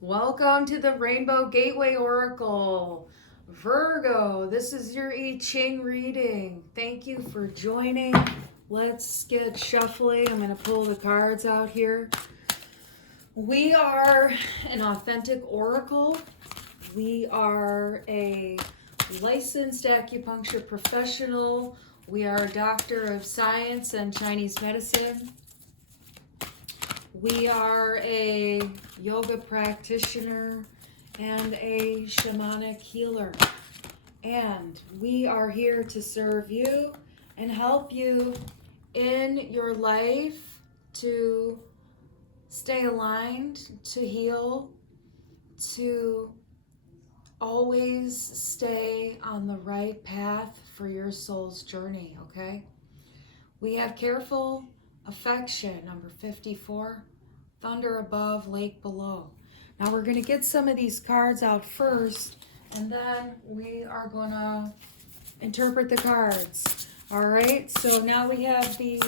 Welcome to the Rainbow Gateway Oracle. Virgo, this is your I Ching reading. Thank you for joining. Let's get shuffling. I'm going to pull the cards out here. We are an authentic oracle. We are a licensed acupuncture professional. We are a doctor of science and Chinese medicine. We are a yoga practitioner and a shamanic healer. And we are here to serve you and help you in your life to stay aligned, to heal, to always stay on the right path for your soul's journey, okay? We have careful affection, number 54, thunder above, lake below. Now we're going to get some of these cards out first, and then we are going to interpret the cards. All right, so now we have the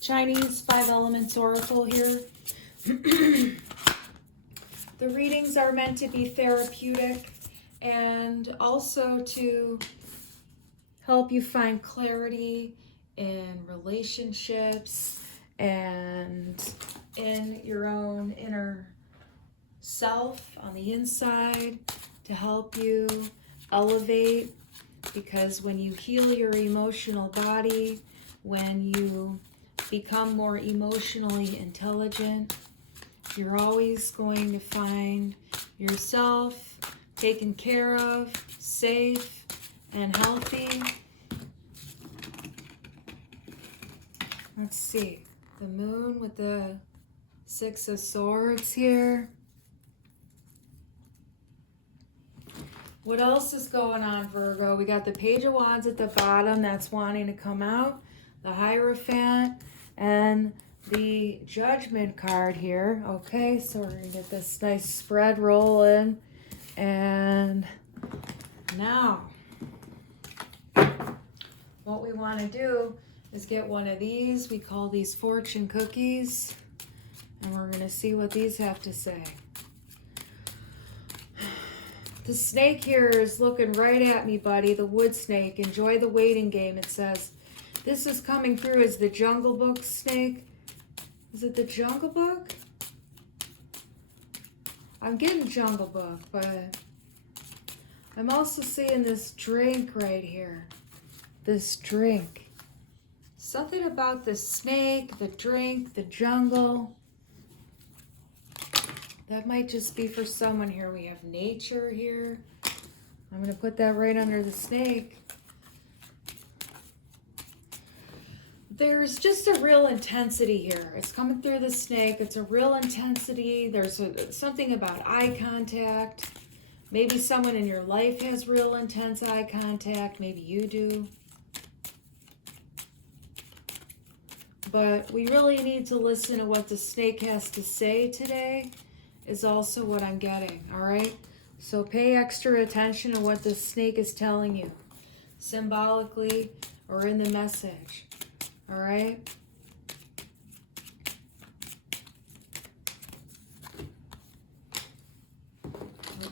Chinese 5 Elements Oracle here. The readings are meant to be therapeutic and also to help you find clarity in relationships and in your own inner self on the inside, to help you elevate, because when you heal your emotional body, when you become more emotionally intelligent, you're always going to find yourself taken care of, safe, and healthy. Let's see. The moon with the 6 of Swords here. What else is going on, Virgo? We got the Page of Wands at the bottom. That's wanting to come out. The Hierophant and the Judgment card here. Okay, so we're going to get this nice spread rolling. And now, what we want to do is get one of these. We call these fortune cookies, and we're going to see what these have to say. The snake here is looking right at me, buddy. The wood snake. Enjoy the waiting game, it says. This is coming through as the Jungle Book snake. Is it the Jungle Book? I'm getting Jungle Book, but I'm also seeing this drink right here. This drink. Something about the snake, the drink, the jungle. That might just be for someone here. We have nature here. I'm going to put that right under the snake. There's just a real intensity here. It's coming through the snake. It's a real intensity. There's something about eye contact. Maybe someone in your life has real intense eye contact. Maybe you do. But we really need to listen to what the snake has to say today, is also what I'm getting, all right? So pay extra attention to what the snake is telling you, symbolically or in the message, all right?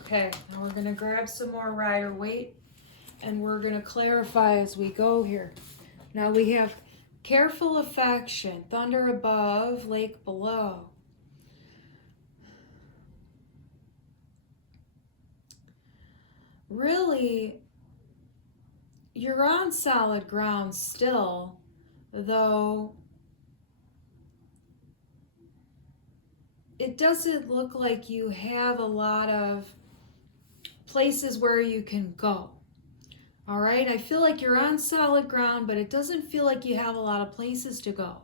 Okay, now we're going to grab some more Rider-Waite, and we're going to clarify as we go here. Now we have careful affection, thunder above, lake below. Really, you're on solid ground still, though it doesn't look like you have a lot of places where you can go. All right, I feel like you're on solid ground, but it doesn't feel like you have a lot of places to go.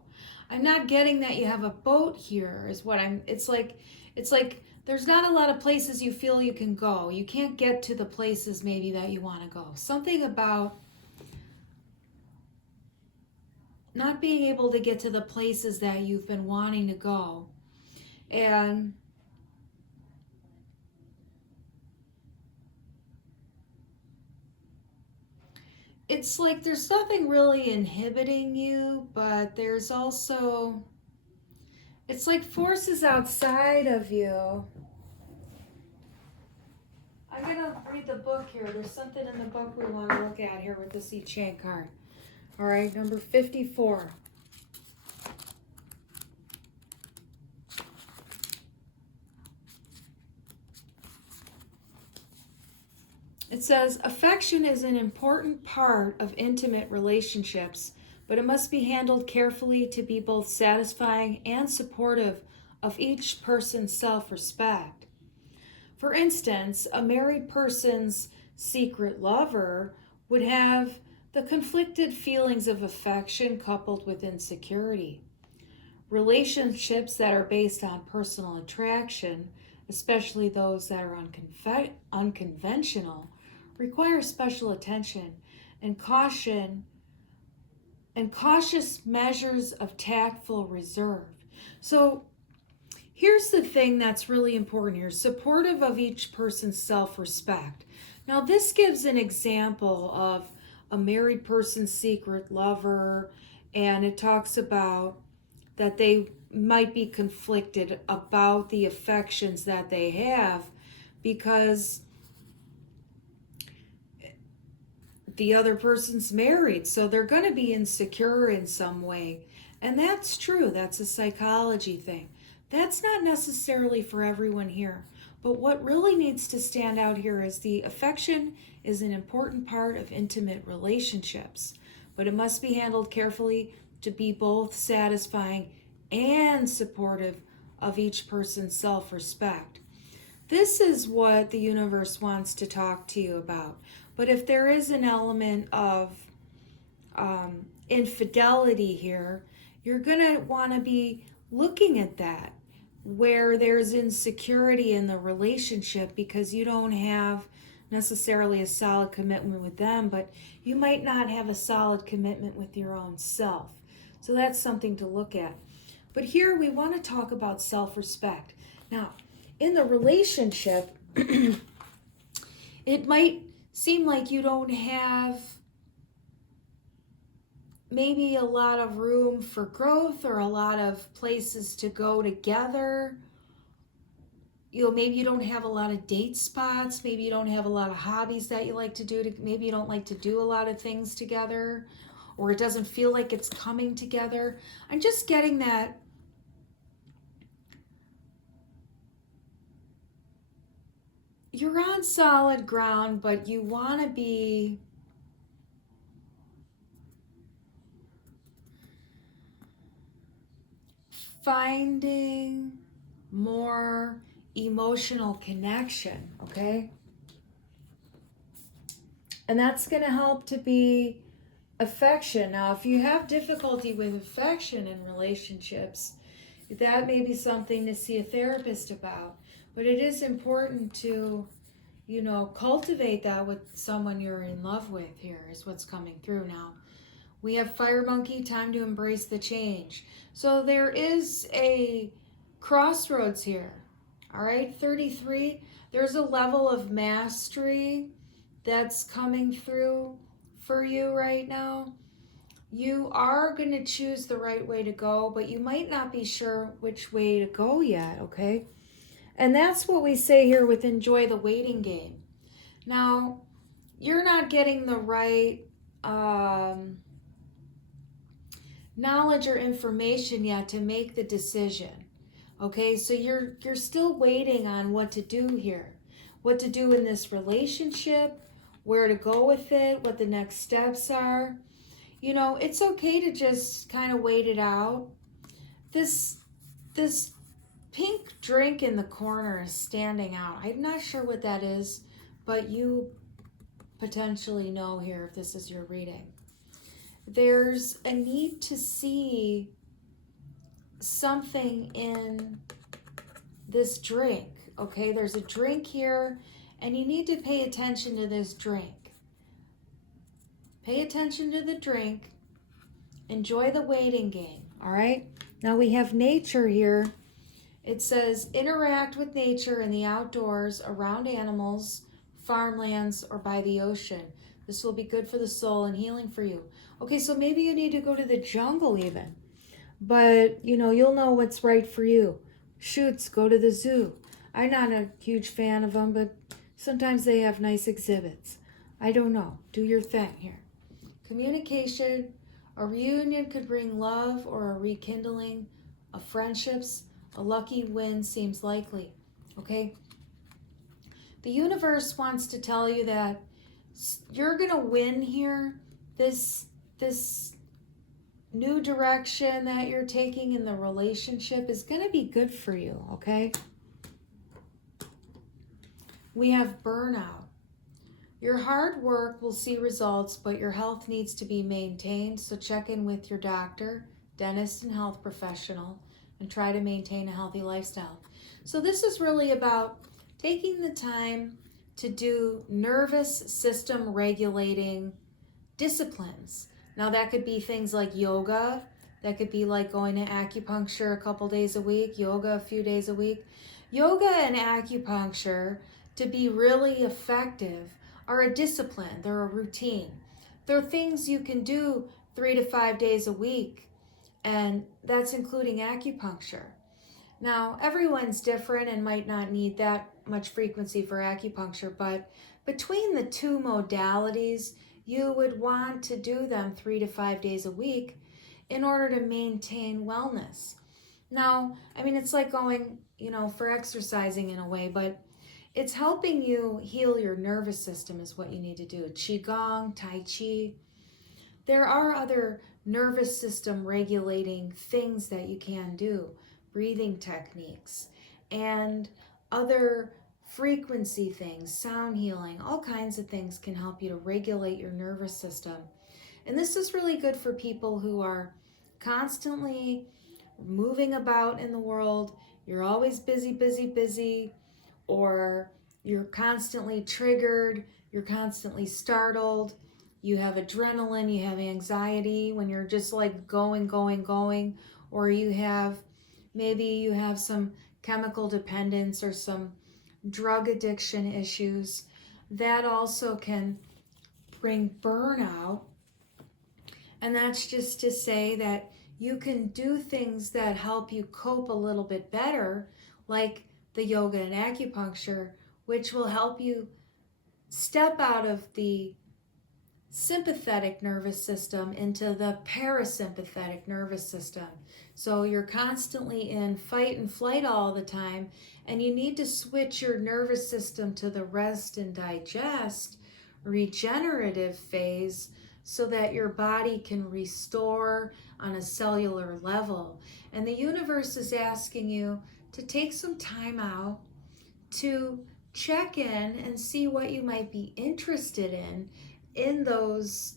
I'm not getting that you have a boat here, is what it's like there's not a lot of places you feel you can go. You can't get to the places maybe that you want to go. Something about not being able to get to the places that you've been wanting to go. And it's like there's nothing really inhibiting you, but there's also, it's like forces outside of you I'm going to read the book here. There's something in the book we want to look at here with this I Ching card. All right, number 54. It says, affection is an important part of intimate relationships, but it must be handled carefully to be both satisfying and supportive of each person's self-respect. For instance, a married person's secret lover would have the conflicted feelings of affection coupled with insecurity. Relationships that are based on personal attraction, especially those that are unconventional, require special attention and caution and cautious measures of tactful reserve. So here's the thing that's really important here, supportive of each person's self-respect. Now this gives an example of a married person's secret lover, and it talks about that they might be conflicted about the affections that they have because the other person's married, so they're going to be insecure in some way. And that's true. That's a psychology thing. That's not necessarily for everyone here. But what really needs to stand out here is the affection is an important part of intimate relationships, but it must be handled carefully to be both satisfying and supportive of each person's self-respect. This is what the universe wants to talk to you about. But if there is an element of infidelity here, you're going to want to be looking at that, where there's insecurity in the relationship because you don't have necessarily a solid commitment with them, but you might not have a solid commitment with your own self. So that's something to look at. But here we want to talk about self-respect. Now, in the relationship, it might seem like you don't have maybe a lot of room for growth or a lot of places to go together. You know, maybe you don't have a lot of date spots. Maybe you don't have a lot of hobbies that you like to do. Maybe you don't like to do a lot of things together, or it doesn't feel like it's coming together. I'm just getting that you're on solid ground, but you want to be finding more emotional connection, okay? And that's going to help to be affection. Now, if you have difficulty with affection in relationships, that may be something to see a therapist about. But it is important to, you know, cultivate that with someone you're in love with here is what's coming through now. We have Fire Monkey, time to embrace the change. So there is a crossroads here. All right, 33, there's a level of mastery that's coming through for you right now. You are going to choose the right way to go, but you might not be sure which way to go yet, okay? And that's what we say here with enjoy the waiting game. Now, you're not getting the right knowledge or information yet to make the decision. Okay, so you're still waiting on what to do here. What to do in this relationship, where to go with it, what the next steps are. You know, it's okay to just kind of wait it out. This pink drink in the corner is standing out. I'm not sure what that is, but you potentially know here if this is your reading. There's a need to see something in this drink, okay? There's a drink here, and you need to pay attention to this drink. Pay attention to the drink. Enjoy the waiting game, all right? Now we have nature here. It says, interact with nature in the outdoors, around animals, farmlands, or by the ocean. This will be good for the soul and healing for you. Okay, so maybe you need to go to the jungle even. But, you know, you'll know what's right for you. Shoots, go to the zoo. I'm not a huge fan of them, but Sometimes they have nice exhibits. I don't know. Do your thing here. Communication. A reunion could bring love or a rekindling of friendships. A lucky win seems likely. Okay? The universe wants to tell you that you're going to win here. This new direction that you're taking in the relationship is going to be good for you, okay? We have burnout. Your hard work will see results, but your health needs to be maintained, so check in with your doctor, dentist, and health professional, and try to maintain a healthy lifestyle. So this is really about taking the time to do nervous system regulating disciplines. Now that could be things like yoga, that could be like going to acupuncture a couple days a week, yoga a few days a week. Yoga and acupuncture, to be really effective, are a discipline, they're a routine. They're things you can do 3 to 5 days a week, and that's including acupuncture. Now, everyone's different and might not need that much frequency for acupuncture, but between the two modalities, you would want to do them 3 to 5 days a week in order to maintain wellness. Now, I mean, it's like going, for exercising in a way, but it's helping you heal your nervous system is what you need to do. Qigong, Tai Chi. There are other nervous system regulating things that you can do. Breathing techniques and other frequency things, sound healing, all kinds of things can help you to regulate your nervous system. And this is really good for people who are constantly moving about in the world. You're always busy, or you're constantly triggered, you're constantly startled, you have adrenaline, you have anxiety when you're just like going, or maybe you have some chemical dependence or some drug addiction issues. That also can bring burnout. And that's just to say that you can do things that help you cope a little bit better, like the yoga and acupuncture, which will help you step out of the sympathetic nervous system into the parasympathetic nervous system. So you're constantly in fight and flight all the time, and you need to switch your nervous system to the rest and digest, regenerative phase, so that your body can restore on a cellular level. And the universe is asking you to take some time out to check in and see what you might be interested in those,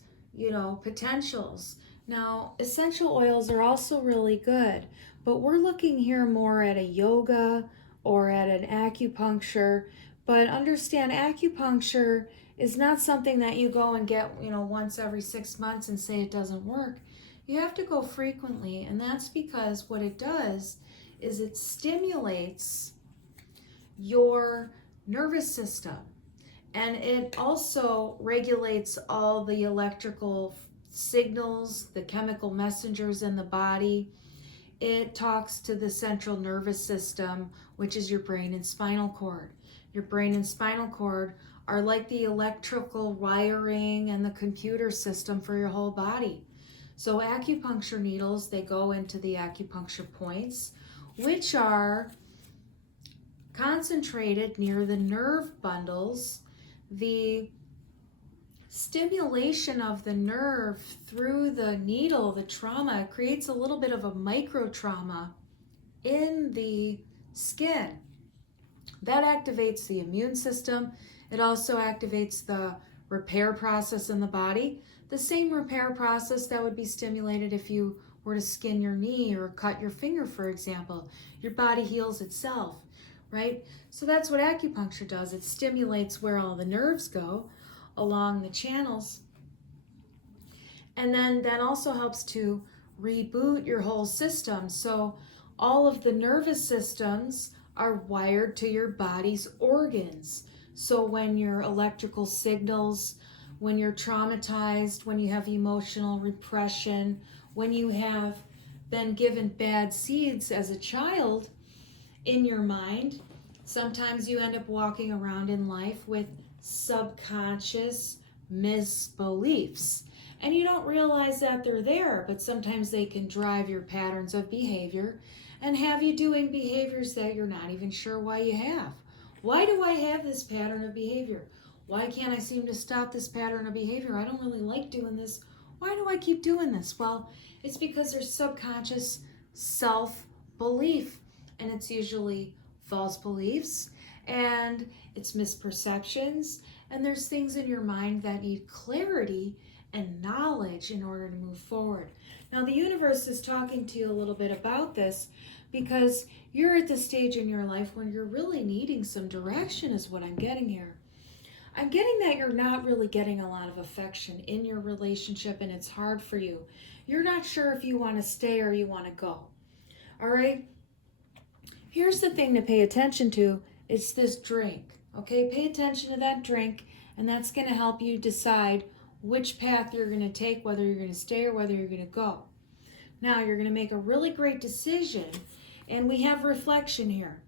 potentials. Now, essential oils are also really good, but we're looking here more at a yoga or at an acupuncture. But understand, acupuncture is not something that you go and get, once every 6 months and say it doesn't work. You have to go frequently, and that's because what it does is it stimulates your nervous system, and it also regulates all the electrical signals, the chemical messengers in the body. It talks to the central nervous system, which is your brain and spinal cord. Your brain and spinal cord are like the electrical wiring and the computer system for your whole body. So acupuncture needles, they go into the acupuncture points, which are concentrated near the nerve bundles. The stimulation of the nerve through the needle, the trauma, creates a little bit of a micro trauma in the skin. That activates the immune system. It also activates the repair process in the body, the same repair process that would be stimulated if you were to skin your knee or cut your finger, for example. Your body heals itself, right? So that's what acupuncture does. It stimulates where all the nerves go along the channels. And then that also helps to reboot your whole system. So all of the nervous systems are wired to your body's organs. So when your electrical signals, when you're traumatized, when you have emotional repression, when you have been given bad seeds as a child in your mind, Sometimes you end up walking around in life with subconscious misbeliefs. And you don't realize that they're there, but sometimes they can drive your patterns of behavior and have you doing behaviors that you're not even sure why you have. Why do I have this pattern of behavior? Why can't I seem to stop this pattern of behavior? I don't really like doing this. Why do I keep doing this? Well, it's because there's subconscious self-belief, and it's usually false beliefs, and it's misperceptions, and there's things in your mind that need clarity and knowledge in order to move forward. Now, the universe is talking to you a little bit about this because you're at the stage in your life when you're really needing some direction, is what I'm getting here. I'm getting that you're not really getting a lot of affection in your relationship, and it's hard for you. You're not sure if you want to stay or you want to go. All right? Here's the thing to pay attention to. It's this drink. Okay? Pay attention to that drink, and that's going to help you decide which path you're going to take, whether you're going to stay or whether you're going to go. Now, you're going to make a really great decision, and we have reflection here.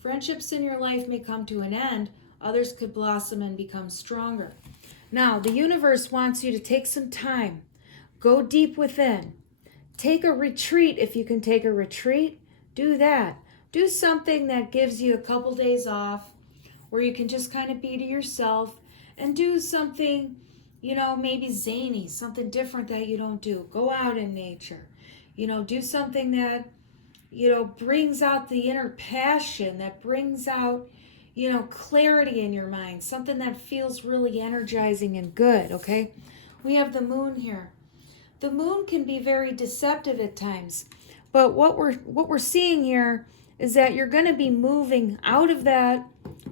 Friendships in your life may come to an end. Others could blossom and become stronger. Now, the universe wants you to take some time. Go deep within. Take a retreat if you can take a retreat. Do that. Do something that gives you a couple days off where you can just kind of be to yourself and do something, maybe zany, something different that you don't do. Go out in nature. Do something that, brings out the inner passion, that brings out, clarity in your mind, something that feels really energizing and good, okay? We have the moon here. The moon can be very deceptive at times, but what we're seeing here is that you're going to be moving out of that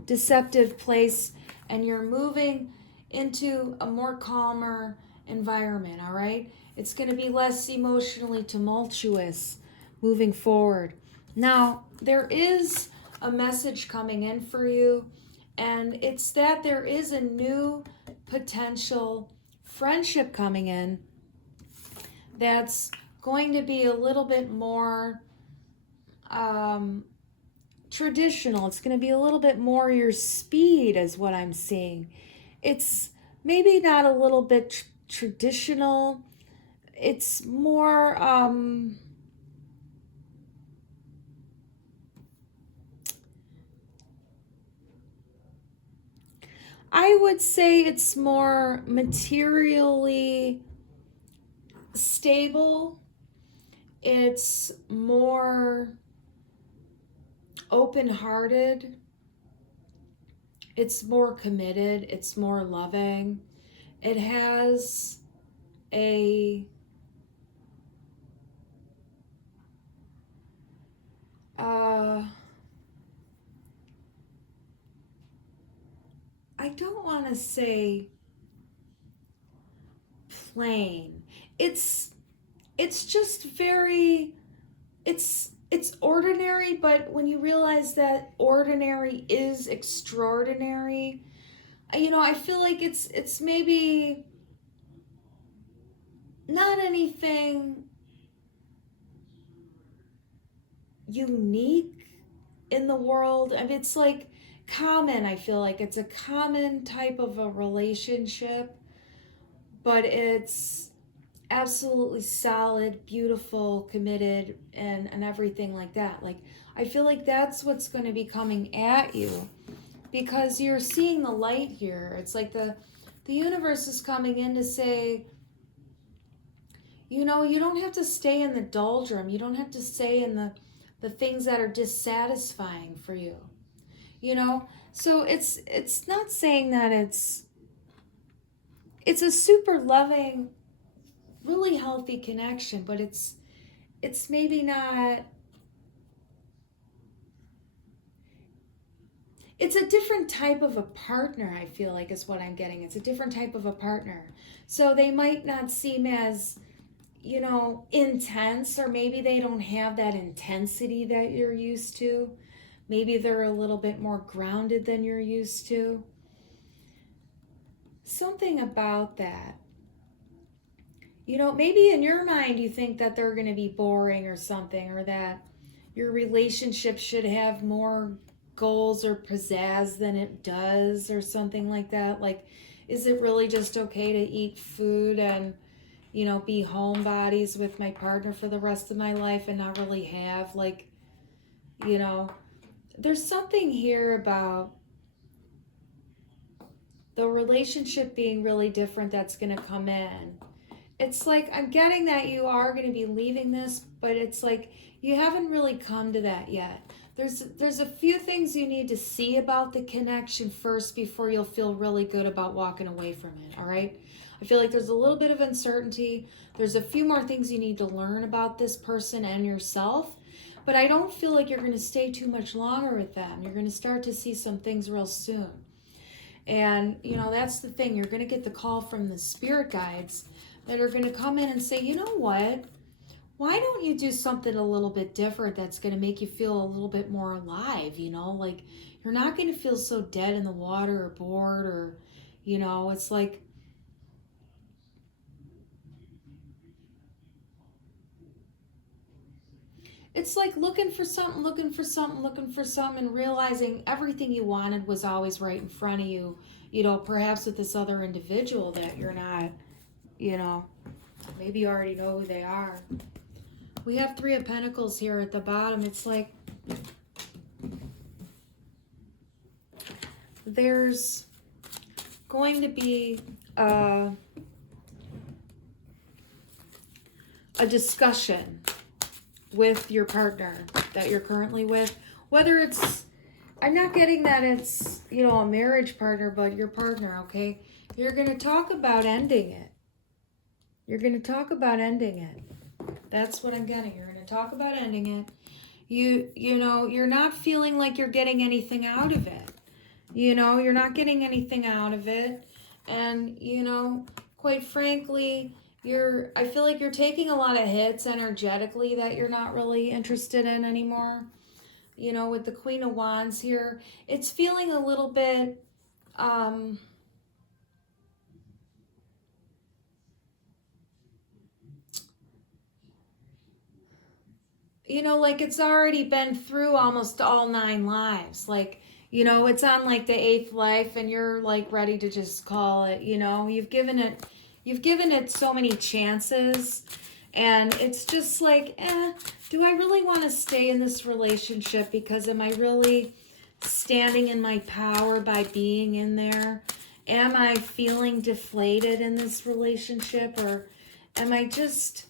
deceptive place and you're moving into a more calmer environment, all right? It's going to be less emotionally tumultuous moving forward. Now, there is a message coming in for you, and it's that there is a new potential friendship coming in that's going to be a little bit more traditional. It's going to be a little bit more your speed is what I'm seeing. It's maybe not a little bit traditional. It's more I would say it's more materially stable. It's more open-hearted. It's more committed. It's more loving. It has a I don't want to say plain. It's just very, it's ordinary, but when you realize that ordinary is extraordinary, I feel like it's maybe not anything unique in the world. I mean, it's like common. I feel like it's a common type of a relationship, but it's absolutely solid, beautiful, committed, and everything like that. Like, I feel like that's what's going to be coming at you because you're seeing the light here. It's like the universe is coming in to say, you don't have to stay in the doldrum. You don't have to stay in the things that are dissatisfying for you. So it's not saying that it's a super loving, really healthy connection, but it's maybe not. It's a different type of a partner, I feel like, is what I'm getting. It's a different type of a partner. So they might not seem as, intense, or maybe they don't have that intensity that you're used to. Maybe they're a little bit more grounded than you're used to. Something about that. Maybe in your mind you think that they're going to be boring or something, or that your relationship should have more goals or pizzazz than it does, or something like that. Like, is it really just okay to eat food and, you know, be homebodies with my partner for the rest of my life and not really have, like, you know, there's something here about the relationship being really different that's going to come in. It's like, I'm getting that you are going to be leaving this, but it's like you haven't really come to that yet. There's a few things you need to see about the connection first before you'll feel really good about walking away from it, all right? I feel like there's a little bit of uncertainty. There's a few more things you need to learn about this person and yourself, but I don't feel like you're going to stay too much longer with them. You're going to start to see some things real soon. And, you know, that's the thing. You're going to get the call from the spirit guides that are going to come in and say, you know what? Why don't you do something a little bit different that's going to make you feel a little bit more alive, you know? Like, you're not going to feel so dead in the water or bored, or, you know, it's like, looking for something, and realizing everything you wanted was always right in front of you, you know, perhaps with this other individual that you're not, you know, maybe you already know who they are. We have 3 of Pentacles here at the bottom. It's like there's going to be a discussion with your partner that you're currently with. Whether it's, I'm not getting that it's, you know, a marriage partner, but your partner, okay? You're going to talk about ending it. You're going to talk about ending it. That's what I'm getting. You're going to talk about ending it. You know, you're not feeling like you're getting anything out of it. You know, you're not getting anything out of it. And, you know, quite frankly, I feel like you're taking a lot of hits energetically that you're not really interested in anymore. You know, with the Queen of Wands here, it's feeling a little bit, you know, like it's already been through almost all 9 lives. Like, you know, it's on like the 8th life and you're like ready to just call it, you know. You've given it so many chances, and it's just like, do I really want to stay in this relationship? Because am I really standing in my power by being in there? Am I feeling deflated in this relationship, or am I just...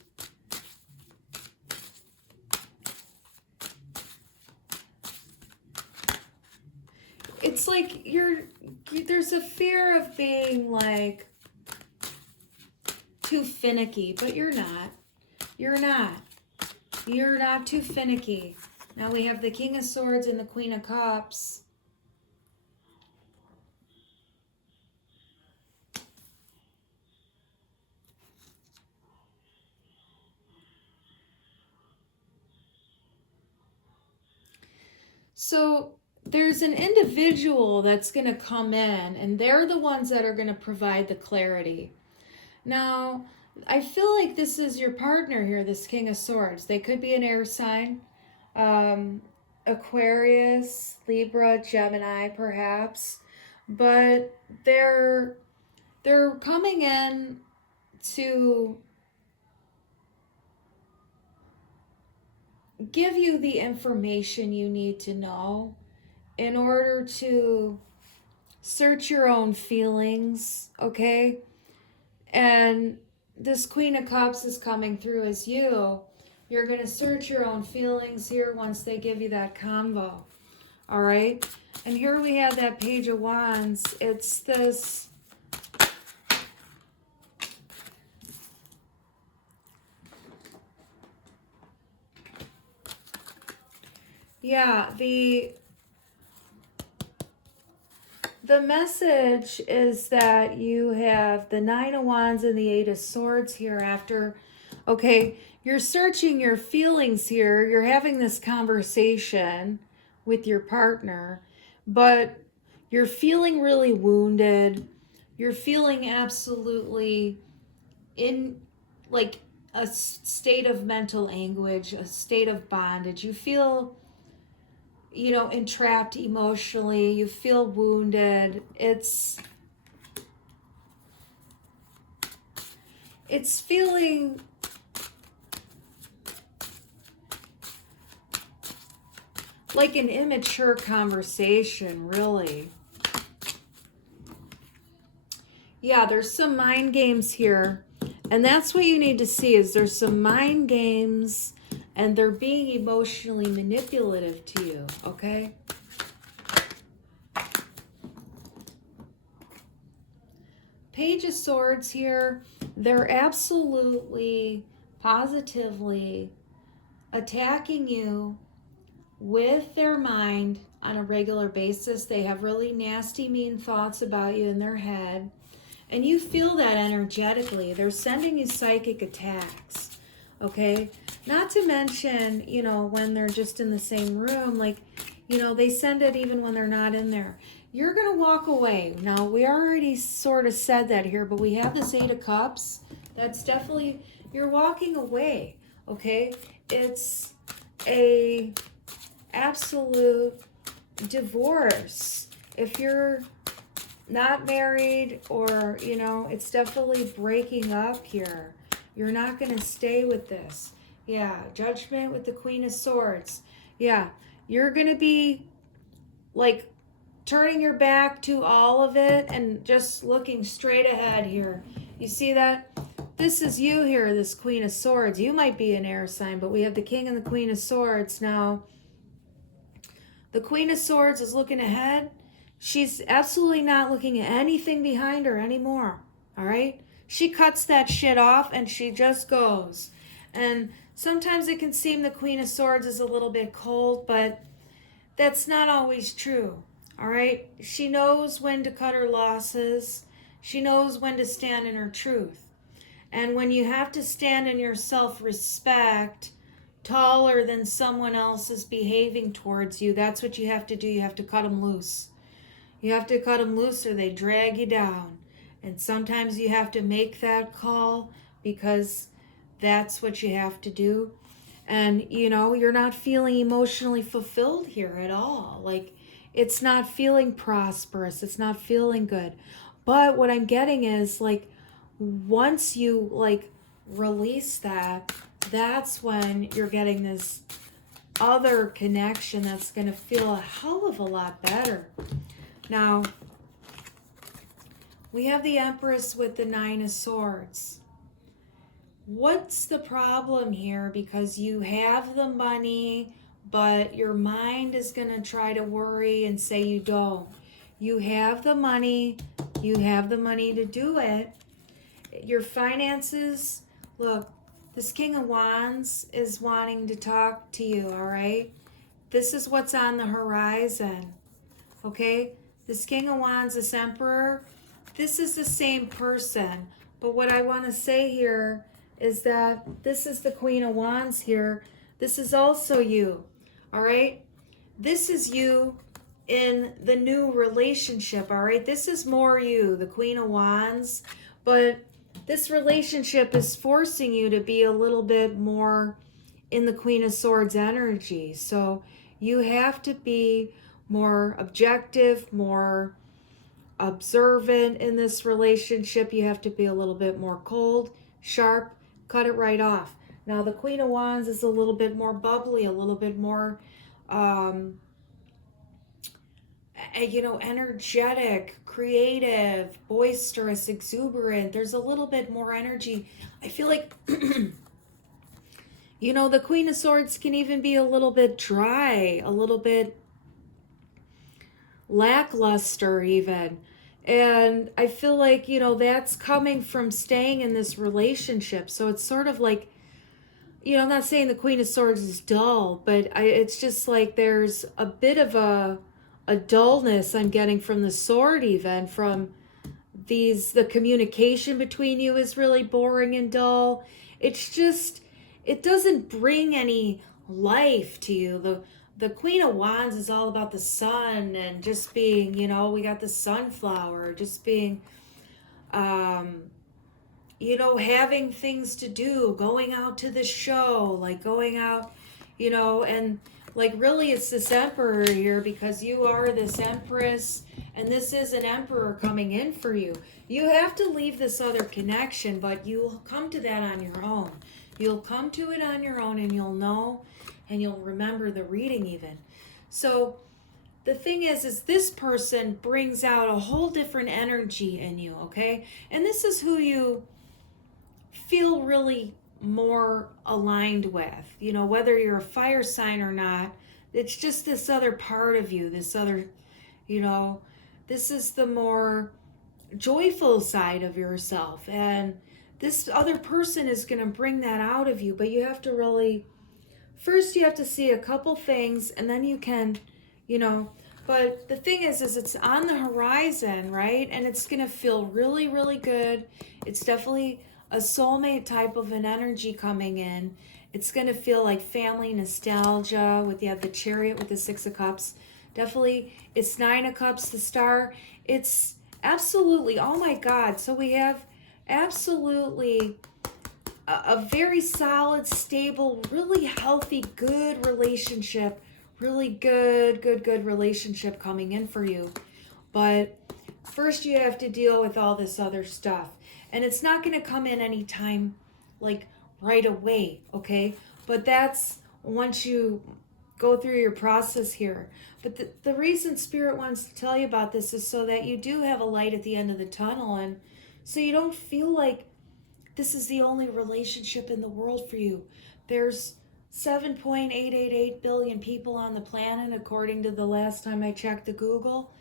It's like there's a fear of being like too finicky, but you're not. You're not too finicky. Now we have the King of Swords and the Queen of Cups. So there's an individual that's going to come in, and they're the ones that are going to provide the clarity. Now, I feel like this is your partner here, this King of Swords. They could be an air sign, Aquarius, Libra, Gemini, perhaps. But they're coming in to give you the information you need to know in order to search your own feelings, okay? And this Queen of Cups is coming through as you. You're going to search your own feelings here once they give you that convo, all right? And here we have that Page of Wands. It's this... Yeah, the message is that you have the 9 of Wands and the 8 of Swords here after, okay, you're searching your feelings here. You're having this conversation with your partner, but you're feeling really wounded. You're feeling absolutely in like a state of mental anguish, a state of bondage. You feel, entrapped emotionally. You feel wounded. It's feeling like an immature conversation, really. Yeah, there's some mind games here. And that's what you need to see, is there's some mind games and they're being emotionally manipulative to you, okay? Page of Swords here, they're absolutely, positively attacking you with their mind on a regular basis. They have really nasty, mean thoughts about you in their head. And you feel that energetically. They're sending you psychic attacks, okay? Not to mention, when they're just in the same room, like, they send it even when they're not in there. You're going to walk away. Now, we already sort of said that here, but we have this Eight of Cups. That's definitely, you're walking away, okay? It's a absolute divorce. If you're not married, or it's definitely breaking up here. You're not going to stay with this. Yeah, Judgment with the Queen of Swords. Yeah, you're going to be like turning your back to all of it and just looking straight ahead here. You see that? This is you here, this Queen of Swords. You might be an air sign, but we have the King and the Queen of Swords. Now, the Queen of Swords is looking ahead. She's absolutely not looking at anything behind her anymore, all right? She cuts that shit off and she just goes. And sometimes it can seem the Queen of Swords is a little bit cold, but that's not always true, all right? She knows when to cut her losses. She knows when to stand in her truth. And when you have to stand in your self-respect, taller than someone else is behaving towards you, that's what you have to do. You have to cut them loose. You have to cut them loose or they drag you down. And sometimes you have to make that call because that's what you have to do. And, you're not feeling emotionally fulfilled here at all. Like, it's not feeling prosperous. It's not feeling good. But what I'm getting is, like, once you, like, release that, that's when you're getting this other connection that's going to feel a hell of a lot better. Now, we have the Empress with the Nine of Swords. What's the problem here? Because you have the money, but your mind is going to try to worry and say you don't. You have the money. You have the money to do it. Your finances, look, this King of Wands is wanting to talk to you, all right? This is what's on the horizon, okay? This King of Wands, this Emperor, this is the same person. But what I want to say here is that this is the Queen of Wands here. This is also you, all right? This is you in the new relationship, all right? This is more you, the Queen of Wands. But this relationship is forcing you to be a little bit more in the Queen of Swords energy. So you have to be more objective, more observant in this relationship. You have to be a little bit more cold, sharp, cut it right off. Now the Queen of Wands is a little bit more bubbly, a little bit more energetic, creative, boisterous, exuberant. There's a little bit more energy. I feel like the Queen of Swords can even be a little bit dry, a little bit lackluster even. And I feel like, that's coming from staying in this relationship. So it's sort of like, I'm not saying the Queen of Swords is dull, but it's just like there's a bit of a dullness I'm getting from the sword, even from the communication between you is really boring and dull. It's just, it doesn't bring any life to you. The Queen of Wands is all about the sun and just being, we got the sunflower, just being, having things to do, going out to the show, like going out, and like really it's this emperor here, because you are this empress and this is an emperor coming in for you. You have to leave this other connection, but you'll come to that on your own. You'll come to it on your own, and you'll know, and you'll remember the reading even. So the thing is this person brings out a whole different energy in you, okay? And this is who you feel really more aligned with, you know, whether you're a fire sign or not. It's just this other part of you, this other, you know, this is the more joyful side of yourself, and this other person is going to bring that out of you. But you have to really, first you have to see a couple things, and then you can, you know, but the thing is it's on the horizon, right? And it's going to feel really, really good. It's definitely a soulmate type of an energy coming in. It's going to feel like family nostalgia with, you have the Chariot with the Six of Cups. Definitely, it's Nine of Cups, the Star. It's absolutely, oh my God. So we have absolutely a very solid, stable, really healthy, good relationship. Really good relationship coming in for you. But first you have to deal with all this other stuff. And it's not going to come in anytime, like right away, okay? But that's once you go through your process here. But the reason Spirit wants to tell you about this is so that you do have a light at the end of the tunnel, and so you don't feel like this is the only relationship in the world for you. There's 7.888 billion people on the planet, according to the last time I checked the Google.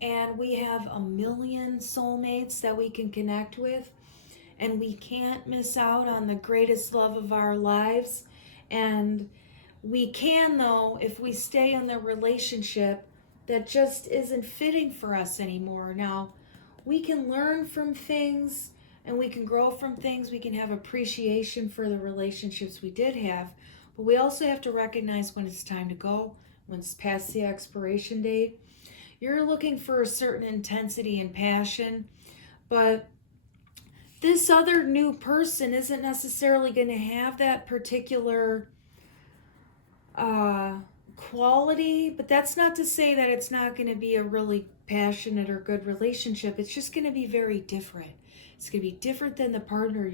And we have 1 million soulmates that we can connect with. And we can't miss out on the greatest love of our lives. And we can, though, if we stay in the relationship that just isn't fitting for us anymore. Now, we can learn from things and we can grow from things. We can have appreciation for the relationships we did have. But we also have to recognize when it's time to go, when it's past the expiration date. You're looking for a certain intensity and passion, but this other new person isn't necessarily going to have that particular quality, but that's not to say that it's not going to be a really passionate or good relationship. It's just going to be very different. It's going to be different than the partner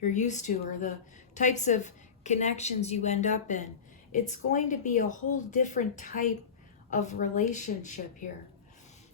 you're used to, or the types of connections you end up in. It's going to be a whole different type of relationship here.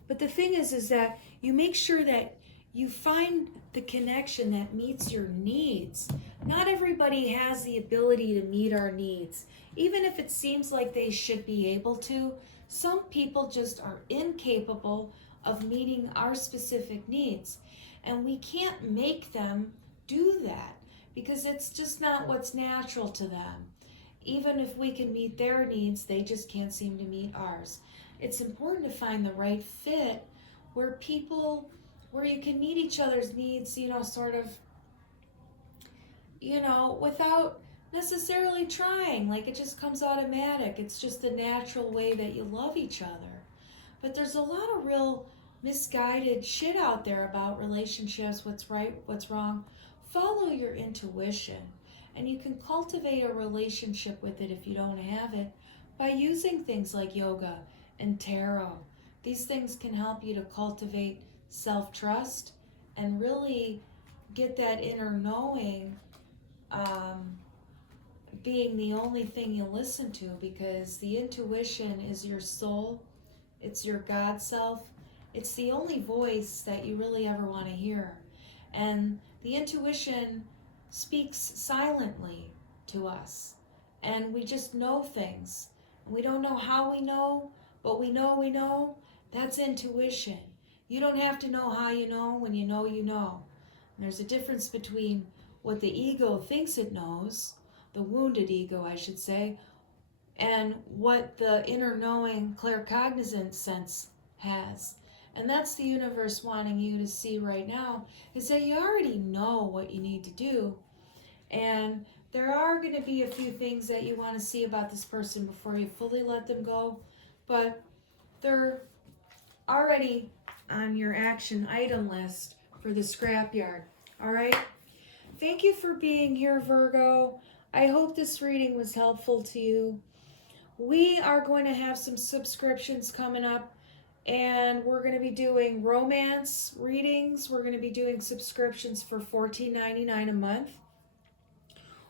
But the thing is that you make sure that you find the connection that meets your needs. Not everybody has the ability to meet our needs. Even if it seems like they should be able to, some people just are incapable of meeting our specific needs. And we can't make them do that because it's just not what's natural to them. Even if we can meet their needs, they just can't seem to meet ours. It's important to find the right fit where you can meet each other's needs, sort of, without necessarily trying. Like, it just comes automatic. It's just the natural way that you love each other. But there's a lot of real misguided shit out there about relationships, what's right, what's wrong. Follow your intuition. And you can cultivate a relationship with it if you don't have it by using things like yoga and tarot. These things can help you to cultivate self-trust and really get that inner knowing being the only thing you listen to, because the intuition is your soul, it's your God self, it's the only voice that you really ever want to hear. And the intuition speaks silently to us, and we just know things. We don't know how we know, but we know. That's intuition. You don't have to know how you know when you know you know. And there's a difference between what the ego thinks it knows, the wounded ego, I should say, and what the inner knowing claircognizant sense has. And that's the universe wanting you to see right now, is that you already know what you need to do. And there are going to be a few things that you want to see about this person before you fully let them go, but they're already on your action item list for the scrapyard. All right? Thank you for being here, Virgo. I hope this reading was helpful to you. we are going to have some subscriptions coming up, and we're going to be doing romance readings. We're going to be doing subscriptions for $14.99 a month.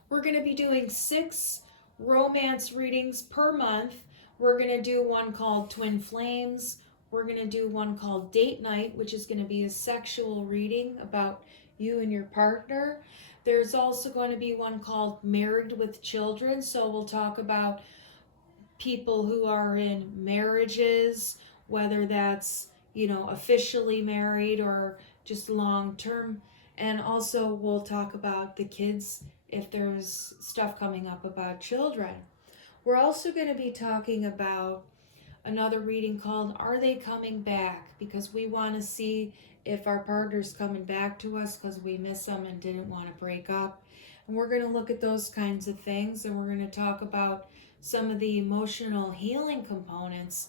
We're going to be doing 6 romance readings per month. We're going to do one called Twin Flames. We're going to do one called Date Night, which is going to be a sexual reading about you and your partner. There's also going to be one called Married with Children. So we'll talk about people who are in marriages, whether that's, officially married or just long term. And also we'll talk about the kids if there's stuff coming up about children. We're also going to be talking about another reading called Are They Coming Back? Because we want to see if our partner's coming back to us because we miss them and didn't want to break up. And we're going to look at those kinds of things, and we're going to talk about some of the emotional healing components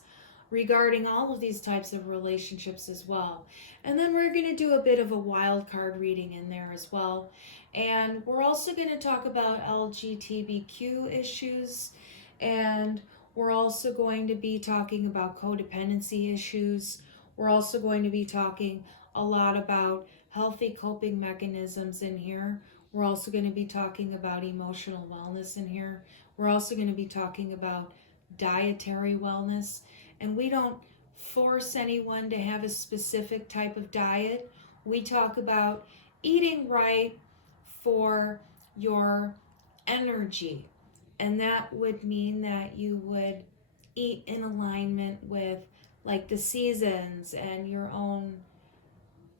regarding all of these types of relationships as well. And then we're going to do a bit of a wild card reading in there as well. And we're also going to talk about LGTBQ issues, and we're also going to be talking about codependency issues. We're also going to be talking a lot about healthy coping mechanisms in here. We're also going to be talking about emotional wellness in here. We're also going to be talking about dietary wellness. And we don't force anyone to have a specific type of diet. We talk about eating right for your energy. And that would mean that you would eat in alignment with like the seasons and your own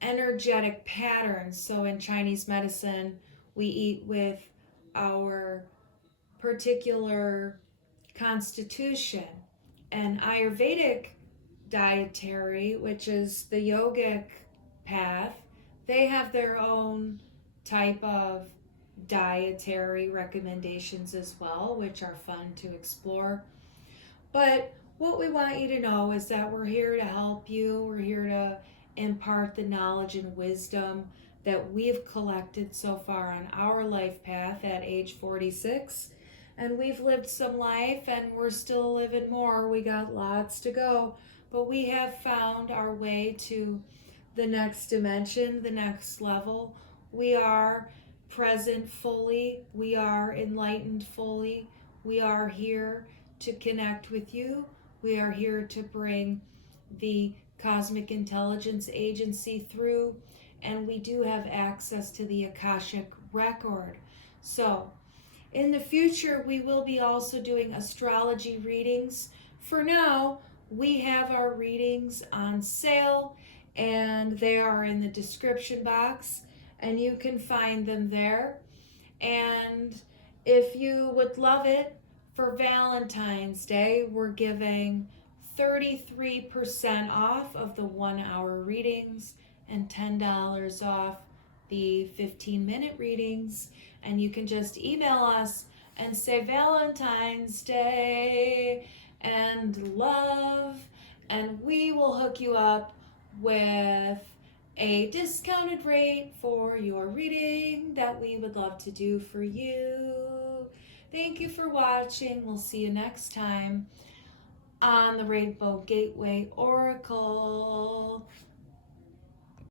energetic patterns. So in Chinese medicine, we eat with our particular constitution. And Ayurvedic dietary, which is the yogic path, they have their own type of dietary recommendations as well, which are fun to explore. But what we want you to know is that we're here to help you. We're here to impart the knowledge and wisdom that we've collected so far on our life path at age 46. And we've lived some life and we're still living more. We got lots to go. But we have found our way to the next dimension, the next level. We are present fully. We are enlightened fully. We are here to connect with you. We are here to bring the cosmic intelligence agency through, and we do have access to the Akashic record. So in the future, we will be also doing astrology readings. For now, we have our readings on sale, and they are in the description box, and you can find them there. And if you would love it, for Valentine's Day, we're giving 33% off of the 1-hour readings and $10 off the 15-minute readings. And you can just email us and say Valentine's Day and love, and we will hook you up with a discounted rate for your reading that we would love to do for you. Thank you for watching. We'll see you next time on the Rainbow Gateway Oracle.